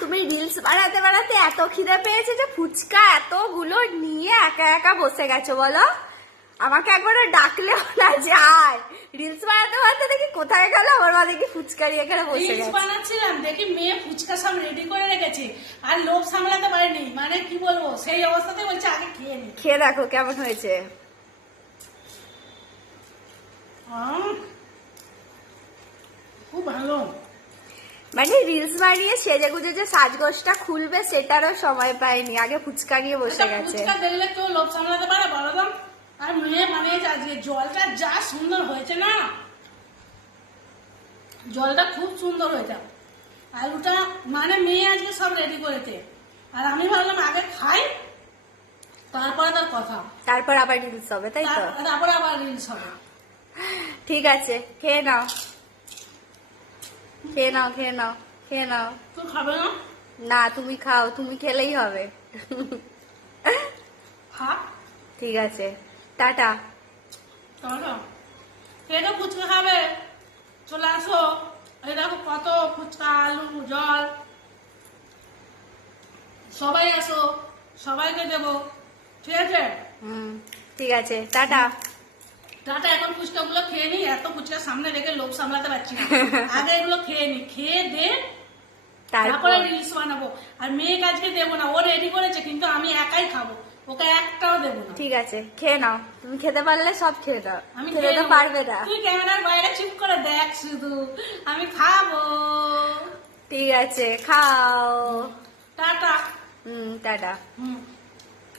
তুমি রিলস বানাতে বানাতে এত খিদে পেয়েছে যে ফুচকা এতগুলো নিয়ে একা একা বসে গেছো বলো? আমাকে একবারও ডাকলেও না যায়। রিলস বানাতে বানাতে দেখি কোথায় গেল, আমার মা দেখি ফুচকা নিয়ে এখানে বসে রিলস গেছে। বানাচ্ছিলাম, দেখি মেয়ে ফুচকা সব রেডি করে রেখেছে, আর লোভ সামলাতে পারেনি। মানে কি বলবো, সেই অবস্থাতে বলছে আগে খেয়ে নি। খেয়ে দেখো কেমন হয়েছে। খুব ভালো। মানে রিলস বানিয়ে সেজে গুজে যে সাজগোজটা খুলবে সেটারও সময় পায়নি, আগে ফুচকা নিয়ে বসে গেছে। ফুচকা দেখলে কেউ লোভ সামলাতে পারে বলো তো? আর মেয়ে বানিয়েছে আজকে, জলটা যা সুন্দর হয়েছে না, জলটা খুব সুন্দর হয়েছে। আলুটা মানে মেয়ে আজকে সব রেডি করেছে, আর আমি ভাবলাম আগে খাই, তারপরে তার কথা, তারপর আবার রিলস হবে, তাই তো? তারপরে আবার রিলস হবে। ঠিক আছে, খেয়ে নাও খেয়ে নাও খেয়ে নাও খেয়ে নাও। তুই খাবে না? না তুমি খাও, তুমি খেলেই হবে। খা। ঠিক আছে, টাটা। তাহলে কে তো ফুচকা খাবে চলে আসো। এই দেখো কত ফুচকা, আলু, জল, সবাই আসো, সবাইকে দেবো, ঠিক আছে? ঠিক আছে, টাটা। টাটা। এখন ফুচকা গুলো খেয়ে নি, এত ফুচকা সামনে রেখে লোভ সামলাতে পারছি না। আগে এগুলো খেয়ে নি, খেয়ে দে তারপরে রিলস বানাবো। আর মেয়েকে আজকে দেবো না, ও রেডি করেছে কিন্তু আমি একাই খাবো, ওকে একটাও দেবো না। ঠিক আছে, খেয়ে নাও, তুমি খেতে পারলে সব খেয়ে নাও, আমি খেতে তো নেবো। পারবে না। তুই ক্যামেরার বাইরে চুপ করে দেখ শুধু, আমি খাবো। ঠিক আছে, খাও। টাটা। টাটা। হুম।